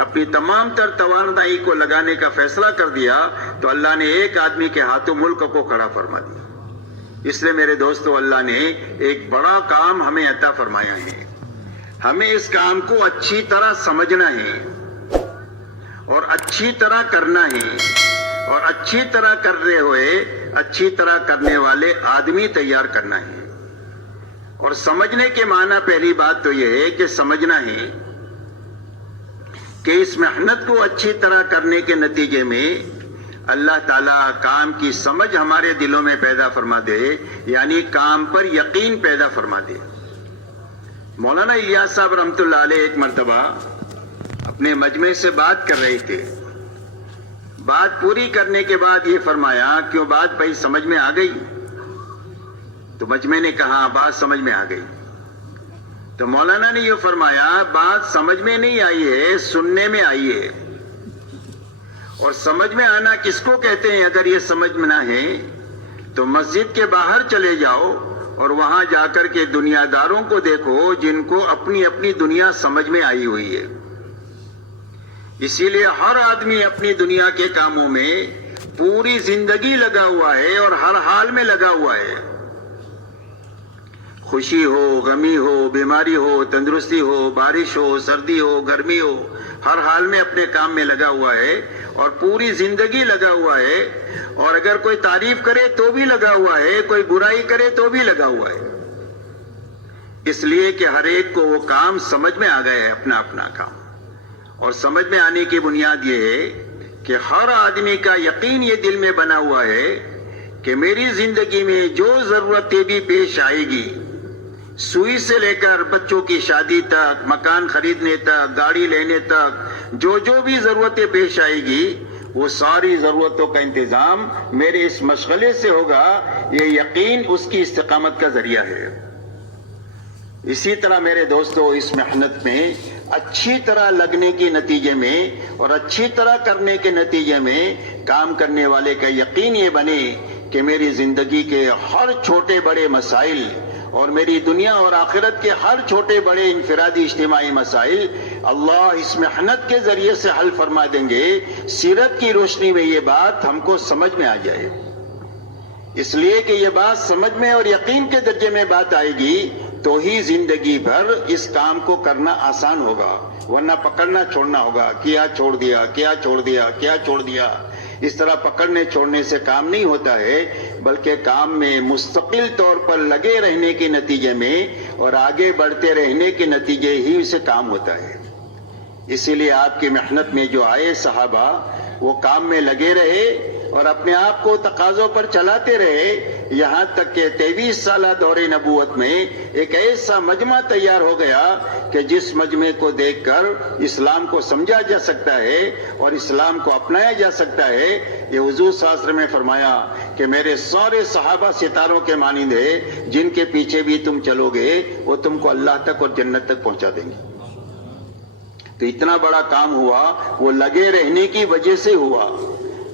اپنی تمام تر توانائی کو لگانے کا فیصلہ کر دیا تو اللہ نے ایک آدمی کے ہاتھوں ملک کو کھڑا فرما دیا۔ اس لیے میرے دوستو، اللہ نے ایک بڑا کام ہمیں عطا فرمایا ہے۔ ہمیں اس کام کو اچھی طرح سمجھنا ہے اور اچھی طرح کرنا ہے، اور اچھی طرح کرتے ہوئے اچھی طرح کرنے والے آدمی تیار کرنا ہے۔ اور سمجھنے کے معنی پہلی بات تو یہ ہے کہ سمجھنا ہے کہ اس محنت کو اچھی طرح کرنے کے نتیجے میں اللہ تعالیٰ کام کی سمجھ ہمارے دلوں میں پیدا فرما دے، یعنی کام پر یقین پیدا فرما دے۔ مولانا الیاس صاحب رحمۃ اللہ علیہ ایک مرتبہ اپنے مجمع سے بات کر رہے تھے۔ بات پوری کرنے کے بعد یہ فرمایا، کیوں بات بھائی سمجھ میں آ گئی؟ تو مجمع نے کہا بات سمجھ میں آ گئی۔ تو مولانا نے یہ فرمایا، بات سمجھ میں نہیں آئی ہے، سننے میں آئی ہے۔ اور سمجھ میں آنا کس کو کہتے ہیں؟ اگر یہ سمجھ میں نہ ہے تو مسجد کے باہر چلے جاؤ اور وہاں جا کر کے دنیا داروں کو دیکھو جن کو اپنی اپنی دنیا سمجھ میں آئی ہوئی ہے۔ اسی لیے ہر آدمی اپنی دنیا کے کاموں میں پوری زندگی لگا ہوا ہے اور ہر حال میں لگا ہوا ہے۔ خوشی ہو، غمی ہو، بیماری ہو، تندرستی ہو، بارش ہو، سردی ہو، گرمی ہو، ہر حال میں اپنے کام میں لگا ہوا ہے اور پوری زندگی لگا ہوا ہے۔ اور اگر کوئی تعریف کرے تو بھی لگا ہوا ہے، کوئی برائی کرے تو بھی لگا ہوا ہے، اس لیے کہ ہر ایک کو وہ کام سمجھ میں آ گئے ہے، اپنا اپنا کام۔ اور سمجھ میں آنے کی بنیاد یہ ہے کہ ہر آدمی کا یقین یہ دل میں بنا ہوا ہے کہ میری زندگی میں جو ضرورتیں بھی پیش آئے گی، سوئی سے لے کر بچوں کی شادی تک، مکان خریدنے تک، گاڑی لینے تک، جو بھی ضرورتیں پیش آئے گی، وہ ساری ضرورتوں کا انتظام میرے اس مشغلے سے ہوگا۔ یہ یقین اس کی استقامت کا ذریعہ ہے۔ اسی طرح میرے دوستو، اس محنت میں اچھی طرح لگنے کے نتیجے میں اور اچھی طرح کرنے کے نتیجے میں کام کرنے والے کا یقین یہ بنے کہ میری زندگی کے ہر چھوٹے بڑے مسائل اور میری دنیا اور آخرت کے ہر چھوٹے بڑے انفرادی اجتماعی مسائل اللہ اس محنت کے ذریعے سے حل فرما دیں گے۔ سیرت کی روشنی میں یہ بات ہم کو سمجھ میں آ جائے، اس لیے کہ یہ بات سمجھ میں اور یقین کے درجے میں بات آئے گی تو ہی زندگی بھر اس کام کو کرنا آسان ہوگا، ورنہ پکڑنا چھوڑنا ہوگا، کیا چھوڑ دیا، کیا چھوڑ دیا، کیا چھوڑ دیا۔ اس طرح پکڑنے چھوڑنے سے کام نہیں ہوتا ہے، بلکہ کام میں مستقل طور پر لگے رہنے کے نتیجے میں اور آگے بڑھتے رہنے کے نتیجے ہی سے کام ہوتا ہے۔ اسی لیے آپ کی محنت میں جو آئے صحابہ، وہ کام میں لگے رہے اور اپنے آپ کو تقاضوں پر چلاتے رہے، یہاں تک کہ 23 سالہ دور نبوت میں ایک ایسا مجمع تیار ہو گیا کہ جس مجمع کو دیکھ کر اسلام کو سمجھا جا سکتا ہے اور اسلام کو اپنایا جا سکتا ہے۔ یہ حضور صلی اللہ علیہ وسلم نے فرمایا کہ میرے سارے صحابہ ستاروں کے مانند ہیں، جن کے پیچھے بھی تم چلو گے وہ تم کو اللہ تک اور جنت تک پہنچا دیں گے۔ تو اتنا بڑا کام ہوا، وہ لگے رہنے کی وجہ سے ہوا۔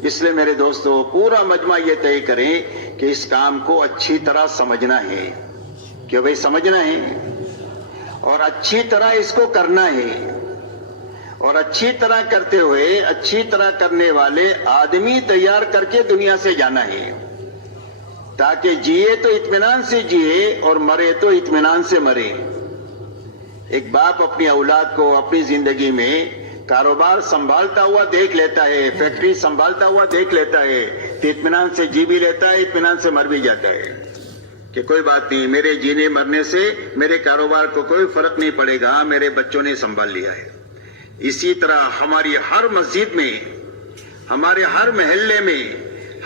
اس لیے میرے دوستو، پورا مجمع یہ طے کریں کہ اس کام کو اچھی طرح سمجھنا ہے، کہ بھئی سمجھنا ہے اور اچھی طرح اس کو کرنا ہے، اور اچھی طرح کرتے ہوئے اچھی طرح کرنے والے آدمی تیار کر کے دنیا سے جانا ہے، تاکہ جیے تو اطمینان سے جیے اور مرے تو اطمینان سے مرے۔ ایک باپ اپنی اولاد کو اپنی زندگی میں کاروبار سنبھالتا ہوا دیکھ لیتا ہے، فیکٹری سنبھالتا ہوا دیکھ لیتا ہے، تو اطمینان سے جی بھی لیتا ہے، اطمینان سے مر بھی جاتا ہے کہ کوئی بات نہیں، میرے جینے مرنے سے میرے کاروبار کو کوئی فرق نہیں پڑے گا، میرے بچوں نے سنبھال لیا ہے۔ اسی طرح ہماری ہر مسجد میں، ہمارے ہر محلے میں،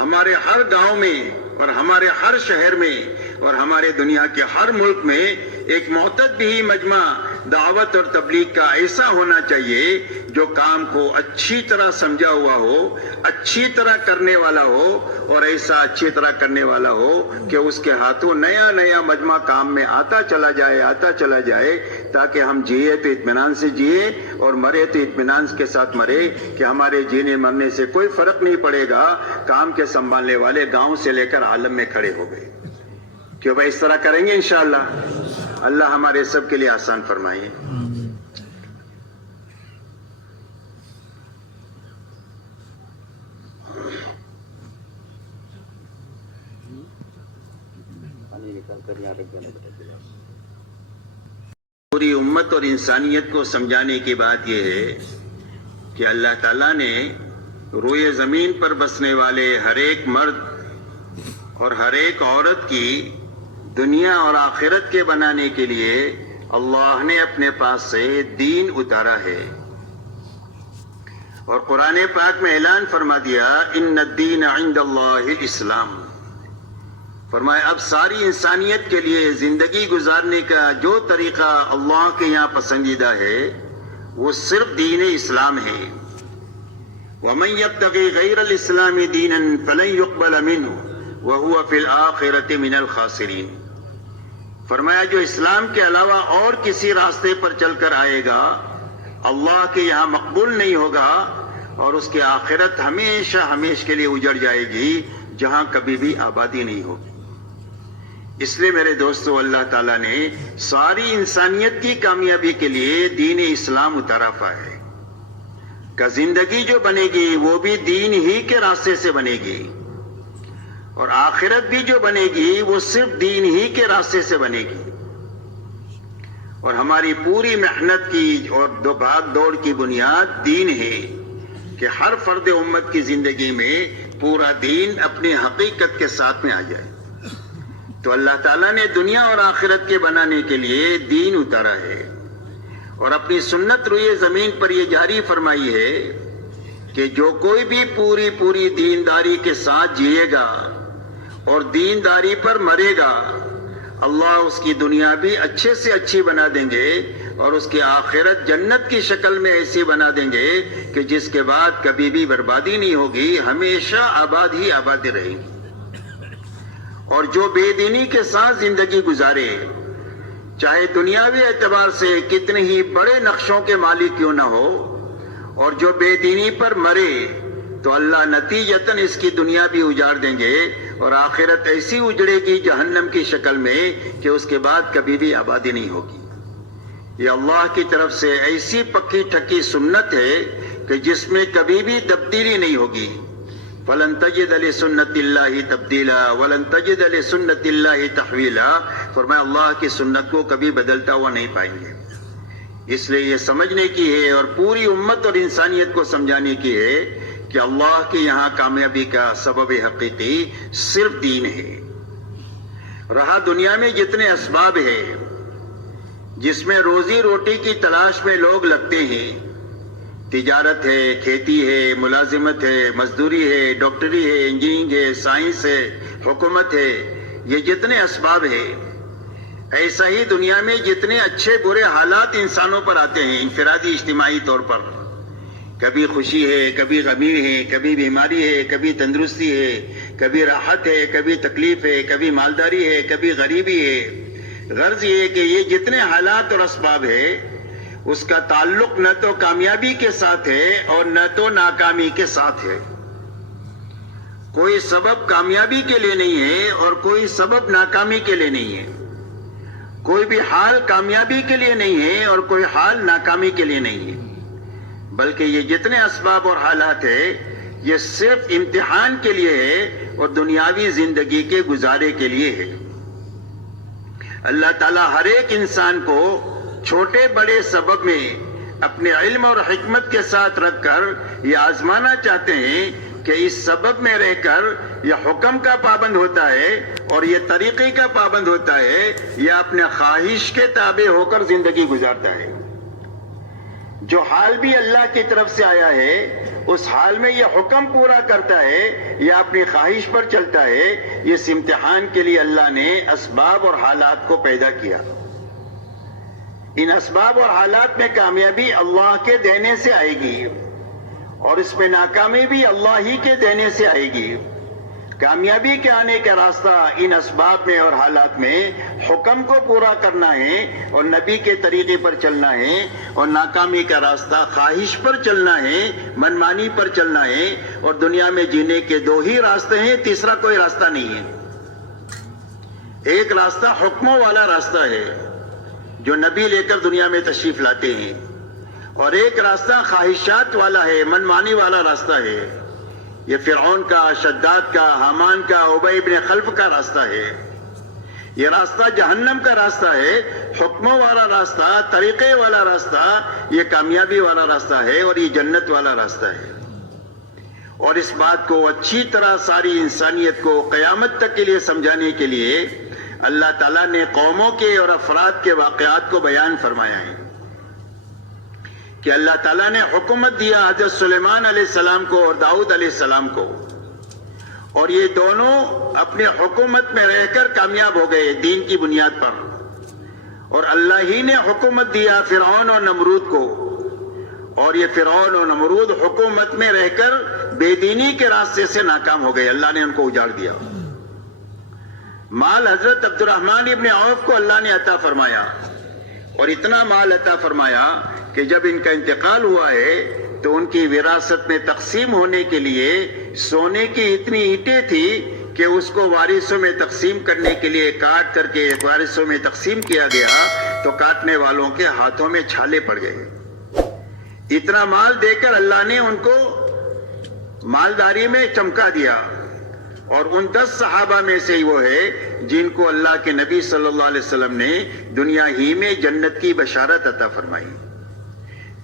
ہمارے ہر گاؤں میں اور ہمارے ہر شہر میں اور ہمارے دنیا کے ہر ملک میں ایک معتد بھی مجمع دعوت اور تبلیغ کا ایسا ہونا چاہیے جو کام کو اچھی طرح سمجھا ہوا ہو، اچھی طرح کرنے والا ہو، اور ایسا اچھی طرح کرنے والا ہو کہ اس کے ہاتھوں نیا نیا مجمع کام میں آتا چلا جائے، آتا چلا جائے، تاکہ ہم جیے تو اطمینان سے جیے اور مرے تو اطمینان کے ساتھ مرے کہ ہمارے جینے مرنے سے کوئی فرق نہیں پڑے گا۔ کام کے سنبھالنے والے گاؤں سے لے کر عالم میں کھڑے ہو گئے۔ کیوں بھائی اس طرح کریں گے انشاءاللہ؟ اللہ ہمارے سب کے لیے آسان فرمائے۔ پوری امت اور انسانیت کو سمجھانے کی بات یہ ہے کہ اللہ تعالیٰ نے روئے زمین پر بسنے والے ہر ایک مرد اور ہر ایک عورت کی دنیا اور آخرت کے بنانے کے لیے اللہ نے اپنے پاس سے دین اتارا ہے، اور قرآن پاک میں اعلان فرما دیا ان الدین عند اللہ الاسلام، فرمایا اب ساری انسانیت کے لیے زندگی گزارنے کا جو طریقہ اللہ کے یہاں پسندیدہ ہے وہ صرف دین اسلام ہے۔ وَمَن يَبْتَغِي غَيْرَ الْإِسْلَامِ دِينًا فَلَن يُقْبَلَ مِنْهُ وَهُوَ فِي الْآخِرَةِ مِنَ الْخَاسِرِينَ، فرمایا جو اسلام کے علاوہ اور کسی راستے پر چل کر آئے گا اللہ کے یہاں مقبول نہیں ہوگا، اور اس کی آخرت ہمیشہ ہمیشہ کے لیے اجڑ جائے گی جہاں کبھی بھی آبادی نہیں ہوگی۔ اس لیے میرے دوستو، اللہ تعالیٰ نے ساری انسانیت کی کامیابی کے لیے دین اسلام اتارا ہے کہ زندگی جو بنے گی وہ بھی دین ہی کے راستے سے بنے گی، اور آخرت بھی جو بنے گی وہ صرف دین ہی کے راستے سے بنے گی، اور ہماری پوری محنت کی اور بھاگ دوڑ کی بنیاد دین ہے کہ ہر فرد امت کی زندگی میں پورا دین اپنی حقیقت کے ساتھ میں آ جائے۔ تو اللہ تعالیٰ نے دنیا اور آخرت کے بنانے کے لیے دین اتارا ہے، اور اپنی سنت روئے زمین پر یہ جاری فرمائی ہے کہ جو کوئی بھی پوری دینداری کے ساتھ جیے گا اور دینداری پر مرے گا، اللہ اس کی دنیا بھی اچھے سے اچھی بنا دیں گے، اور اس کی آخرت جنت کی شکل میں ایسی بنا دیں گے کہ جس کے بعد کبھی بھی بربادی نہیں ہوگی، ہمیشہ آباد ہی آبادی رہے گی۔ اور جو بے دینی کے ساتھ زندگی گزارے، چاہے دنیاوی اعتبار سے کتنے ہی بڑے نقشوں کے مالک کیوں نہ ہو، اور جو بے دینی پر مرے تو اللہ نتیجتاً اس کی دنیا بھی اجاڑ دیں گے، اور آخرت ایسی اجڑے گی جہنم کی شکل میں کہ اس کے بعد کبھی بھی آبادی نہیں ہوگی۔ یہ اللہ کی طرف سے ایسی پکی ٹھکی سنت ہے کہ جس میں کبھی بھی تبدیلی نہیں ہوگی۔ فَلَن تَجِدَ لِسُنَّتِ اللَّهِ تَبْدِيلًا وَلَن تَجِدَ لِسُنَّتِ اللَّهِ تَحْوِيلًا، فرمایا اللہ کی سنت کو کبھی بدلتا ہوا نہیں پائیں گے۔ اس لیے یہ سمجھنے کی ہے اور پوری امت اور انسانیت کو سمجھانے کی ہے کہ اللہ کے یہاں کامیابی کا سبب حقیقی صرف دین ہے۔ رہا دنیا میں جتنے اسباب ہیں جس میں روزی روٹی کی تلاش میں لوگ لگتے ہیں، تجارت ہے، کھیتی ہے، ملازمت ہے، مزدوری ہے، ڈاکٹری ہے، انجینئرنگ ہے، سائنس ہے، حکومت ہے، یہ جتنے اسباب ہیں، ایسا ہی دنیا میں جتنے اچھے برے حالات انسانوں پر آتے ہیں انفرادی اجتماعی طور پر، کبھی خوشی ہے، کبھی غمی ہے، کبھی بیماری ہے، کبھی تندرستی ہے، کبھی راحت ہے، کبھی تکلیف ہے، کبھی مالداری ہے، کبھی غریبی ہے۔ غرض یہ ہے کہ یہ جتنے حالات اور اسباب ہے اس کا تعلق نہ تو کامیابی کے ساتھ ہے اور نہ تو ناکامی کے ساتھ ہے۔ کوئی سبب کامیابی کے لیے نہیں ہے اور کوئی سبب ناکامی کے لیے نہیں ہے، کوئی بھی حال کامیابی کے لیے نہیں ہے اور کوئی حال ناکامی کے لیے نہیں ہے، بلکہ یہ جتنے اسباب اور حالات ہیں یہ صرف امتحان کے لیے ہے اور دنیاوی زندگی کے گزارے کے لیے ہے۔ اللہ تعالیٰ ہر ایک انسان کو چھوٹے بڑے سبب میں اپنے علم اور حکمت کے ساتھ رکھ کر یہ آزمانا چاہتے ہیں کہ اس سبب میں رہ کر یہ حکم کا پابند ہوتا ہے اور یہ طریقے کا پابند ہوتا ہے یا اپنے خواہش کے تابع ہو کر زندگی گزارتا ہے۔ جو حال بھی اللہ کی طرف سے آیا ہے اس حال میں یہ حکم پورا کرتا ہے یا اپنی خواہش پر چلتا ہے، اس امتحان کے لیے اللہ نے اسباب اور حالات کو پیدا کیا۔ ان اسباب اور حالات میں کامیابی اللہ کے دینے سے آئے گی اور اس میں ناکامی بھی اللہ ہی کے دینے سے آئے گی۔ کامیابی کے آنے کا راستہ ان اسباب میں اور حالات میں حکم کو پورا کرنا ہے اور نبی کے طریقے پر چلنا ہے، اور ناکامی کا راستہ خواہش پر چلنا ہے، منمانی پر چلنا ہے، اور دنیا میں جینے کے دو ہی راستے ہیں، تیسرا کوئی راستہ نہیں ہے۔ ایک راستہ حکموں والا راستہ ہے جو نبی لے کر دنیا میں تشریف لاتے ہیں، اور ایک راستہ خواہشات والا ہے، منمانی والا راستہ ہے۔ یہ فرعون کا، شداد کا، حامان کا، ابی بن خلف کا راستہ ہے۔ یہ راستہ جہنم کا راستہ ہے، حکموں والا راستہ، طریقے والا راستہ، یہ کامیابی والا راستہ ہے اور یہ جنت والا راستہ ہے۔ اور اس بات کو اچھی طرح ساری انسانیت کو قیامت تک کے لیے سمجھانے کے لیے اللہ تعالیٰ نے قوموں کے اور افراد کے واقعات کو بیان فرمایا ہے کہ اللہ تعالیٰ نے حکومت دیا حضرت سلیمان علیہ السلام کو اور داؤد علیہ السلام کو، اور یہ دونوں اپنے حکومت میں رہ کر کامیاب ہو گئے دین کی بنیاد پر، اور اللہ ہی نے حکومت دیا فرعون اور نمرود کو، اور یہ فرعون اور نمرود حکومت میں رہ کر بے دینی کے راستے سے ناکام ہو گئے، اللہ نے ان کو اجاڑ دیا۔ مال حضرت عبد الرحمن ابن عوف کو اللہ نے عطا فرمایا، اور اتنا مال عطا فرمایا کہ جب ان کا انتقال ہوا ہے تو ان کی وراثت میں تقسیم ہونے کے لیے سونے کی اتنی اینٹیں تھی کہ اس کو وارثوں میں تقسیم کرنے کے لیے کاٹ کر کے وارثوں میں تقسیم کیا گیا تو کاٹنے والوں کے ہاتھوں میں چھالے پڑ گئے۔ اتنا مال دے کر اللہ نے ان کو مالداری میں چمکا دیا، اور ان 10 صحابہ میں سے وہ ہے جن کو اللہ کے نبی صلی اللہ علیہ وسلم نے دنیا ہی میں جنت کی بشارت عطا فرمائی۔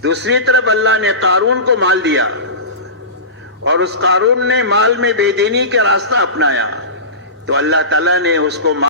دوسری طرف اللہ نے قارون کو مال دیا، اور اس قارون نے مال میں بے دینی کا راستہ اپنایا، تو اللہ تعالیٰ نے اس کو